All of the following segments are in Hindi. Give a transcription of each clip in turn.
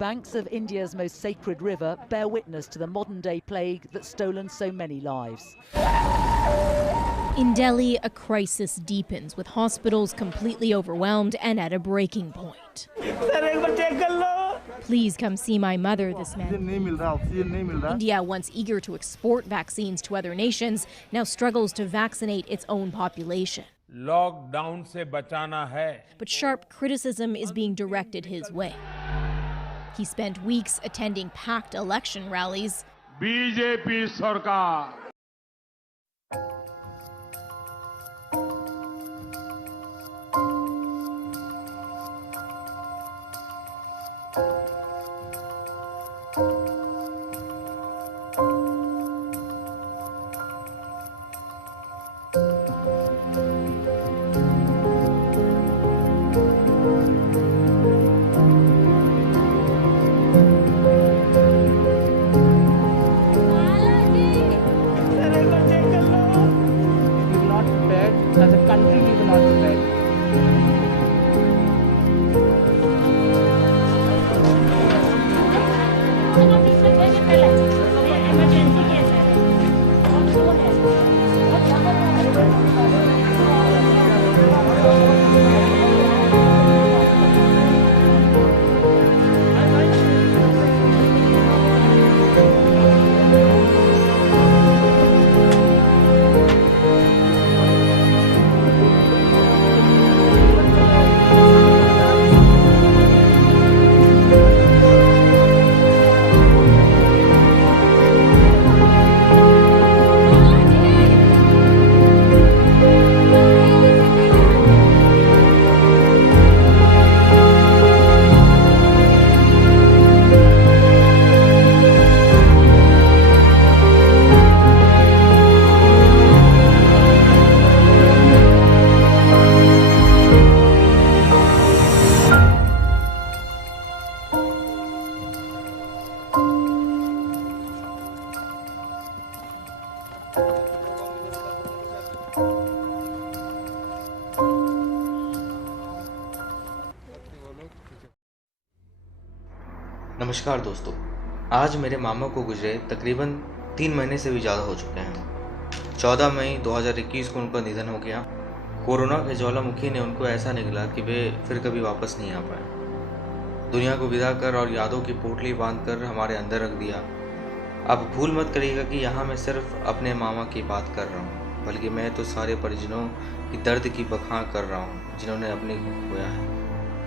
banks of India's most sacred river bear witness to the modern-day plague that's stolen so many lives. In Delhi, a crisis deepens, with hospitals completely overwhelmed and at a breaking point. Please come see my mother, this man. India, once eager to export vaccines to other nations, now struggles to vaccinate its own population. Lockdown से बचाना है. But sharp criticism is being directed his way. He spent weeks attending packed election rallies. BJP सरकार. As a country, we will not prepared. नमस्कार दोस्तों, आज मेरे मामा को गुजरे तकरीबन 3 महीने से भी ज़्यादा हो चुके हैं। 14 मई 2021 को उनका निधन हो गया। कोरोना के ज्वालामुखी ने उनको ऐसा निगला कि वे फिर कभी वापस नहीं आ पाए। दुनिया को विदा कर और यादों की पोटली बांधकर हमारे अंदर रख दिया। आप भूल मत करिएगा कि यहाँ मैं सिर्फ अपने मामा की बात कर रहा हूँ, बल्कि मैं तो सारे परिजनों की दर्द की बखान कर रहा हूँ जिन्होंने अपने को खोया है।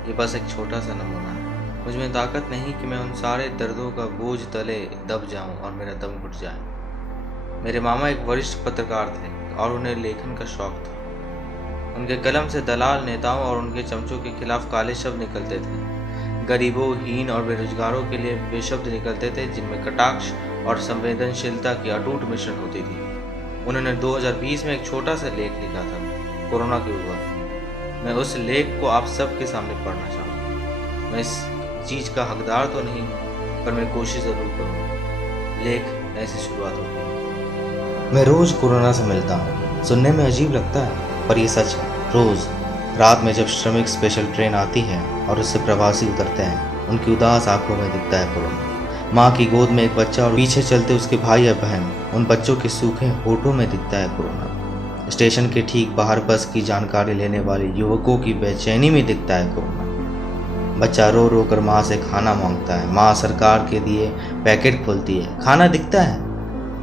ये बस एक छोटा सा नमूना है। मुझ में ताकत नहीं कि मैं उन सारे दर्दों का बोझ तले दब जाऊं और मेरा दम घुट जाए। मेरे मामा एक वरिष्ठ पत्रकार थे और उन्हें लेखन का शौक था। उनके कलम से दलाल नेताओं और उनके चमचों के खिलाफ काले शब्द निकलते थे। गरीबों, हीन और बेरोजगारों के लिए वे शब्द निकलते थे जिनमें कटाक्ष और संवेदनशीलता की अटूट मिश्रण होती थी। उन्होंने 2020 में एक छोटा सा लेख लिखा था, कोरोना के ऊपर। मैं उस लेख को आप सबके सामने पढ़ना चाहूँगा। मैं इस चीज़ का हकदार तो नहीं, पर मैं कोशिश ज़रूर करूँगा। लेख ऐसी शुरुआत होगी। मैं रोज़ कोरोना से मिलता हूँ। सुनने में अजीब लगता है, पर ये सच है। रोज़ रात में जब श्रमिक स्पेशल ट्रेन आती है और उससे प्रवासी उतरते हैं, उनकी उदास आंखों में दिखता है कोरोना। माँ की गोद में एक बच्चा और पीछे चलते उसके भाई या बहन, उन बच्चों के सूखे होठों में दिखता है कोरोना। स्टेशन के ठीक बाहर बस की जानकारी लेने वाले युवकों की बेचैनी में दिखता है कोरोना। बच्चा रो रो कर माँ से खाना मांगता है। माँ सरकार के दिए पैकेट खोलती है। खाना दिखता है,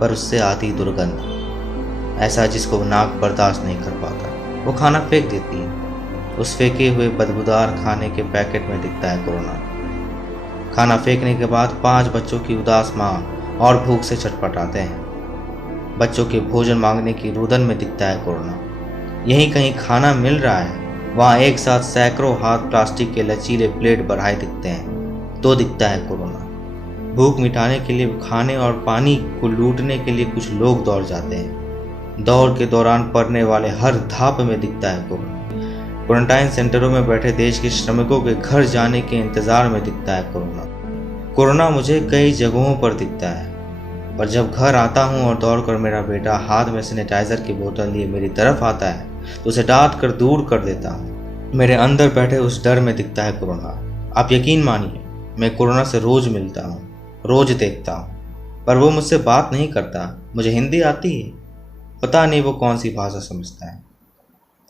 पर उससे आती दुर्गंध, ऐसा जिसको नाक बर्दाश्त नहीं कर पाता, वो खाना फेंक देती है। उस फेंके हुए बदबूदार खाने के पैकेट में दिखता है कोरोना। खाना फेंकने के बाद 5 बच्चों की उदास माँ और भूख से छटपटाते हैं। बच्चों के भोजन मांगने की रुदन में दिखता है कोरोना। यहीं कहीं खाना मिल रहा है, वहाँ एक साथ सैकड़ों हाथ प्लास्टिक के लचीले प्लेट बढ़ाए दिखते हैं, तो दिखता है कोरोना। भूख मिटाने के लिए खाने और पानी को लूटने के लिए कुछ लोग दौड़ जाते हैं। दौड़ के दौरान पड़ने वाले हर धाप में दिखता है कोरोना। क्वारंटाइन सेंटरों में बैठे देश के श्रमिकों के घर जाने के इंतजार में दिखता है कोरोना। कोरोना मुझे कई जगहों पर दिखता है, पर जब घर आता हूँ और दौड़कर मेरा बेटा हाथ में सैनिटाइजर की बोतल लिए मेरी तरफ आता है, तो उसे डांट कर दूर कर देता हूँ। मेरे अंदर बैठे उस डर में दिखता है कोरोना। आप यकीन मानिए, मैं कोरोना से रोज मिलता हूँ, रोज देखता हूँ, पर वो मुझसे बात नहीं करता। मुझे हिंदी आती है, पता नहीं वो कौन सी भाषा समझता है।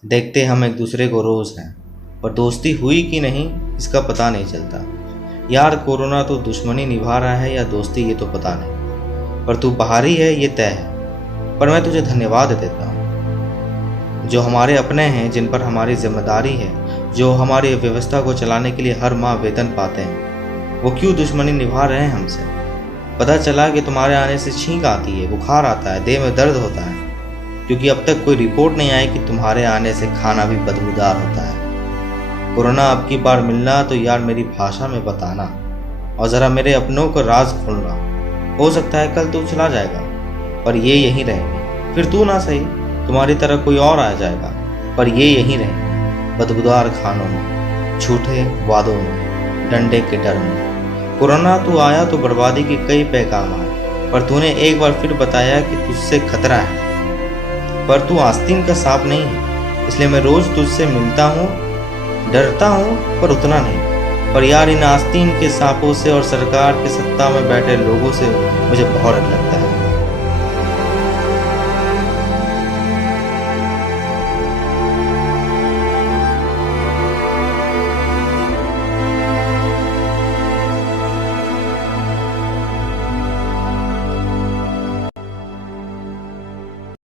देखते हम एक दूसरे को रोज हैं, पर दोस्ती हुई कि नहीं इसका पता नहीं चलता। यार कोरोना तो दुश्मनी निभा रहा है या दोस्ती ये तो पता नहीं, पर तू बाहरी है ये तय है। पर मैं तुझे धन्यवाद देता हूँ जो हमारे अपने हैं, जिन पर हमारी जिम्मेदारी है, जो हमारी व्यवस्था को चलाने के लिए हर माह वेतन पाते हैं। वो क्यों दुश्मनी निभा रहे हैं हमसे। पता चला कि तुम्हारे आने से छींक आती है, बुखार आता है, देह में दर्द होता है, क्योंकि अब तक कोई रिपोर्ट नहीं आई कि तुम्हारे आने से खाना भी बदबूदार होता है। कोरोना अब की बार मिलना तो यार मेरी भाषा में बताना और ज़रा मेरे अपनों को राज खोलना। हो सकता है कल तू चला जाएगा पर ये यहीं रहेंगे, फिर तू ना सही तुम्हारी तरह कोई और आ जाएगा पर ये यहीं रहेंगे, बदबूदार खानों में, झूठे वादों में, डंडे के डर में। कोरोना तू आया तो बर्बादी के कई पैगाम आए, पर तूने एक बार फिर बताया कि तुझसे खतरा है। पर तू आस्तीन का सांप नहीं है, इसलिए मैं रोज तुझसे मिलता हूँ, डरता हूँ पर उतना नहीं। पर यार इन आस्तीन के सांपों से और सरकार के सत्ता में बैठे लोगों से मुझे बहुत डर लगता है।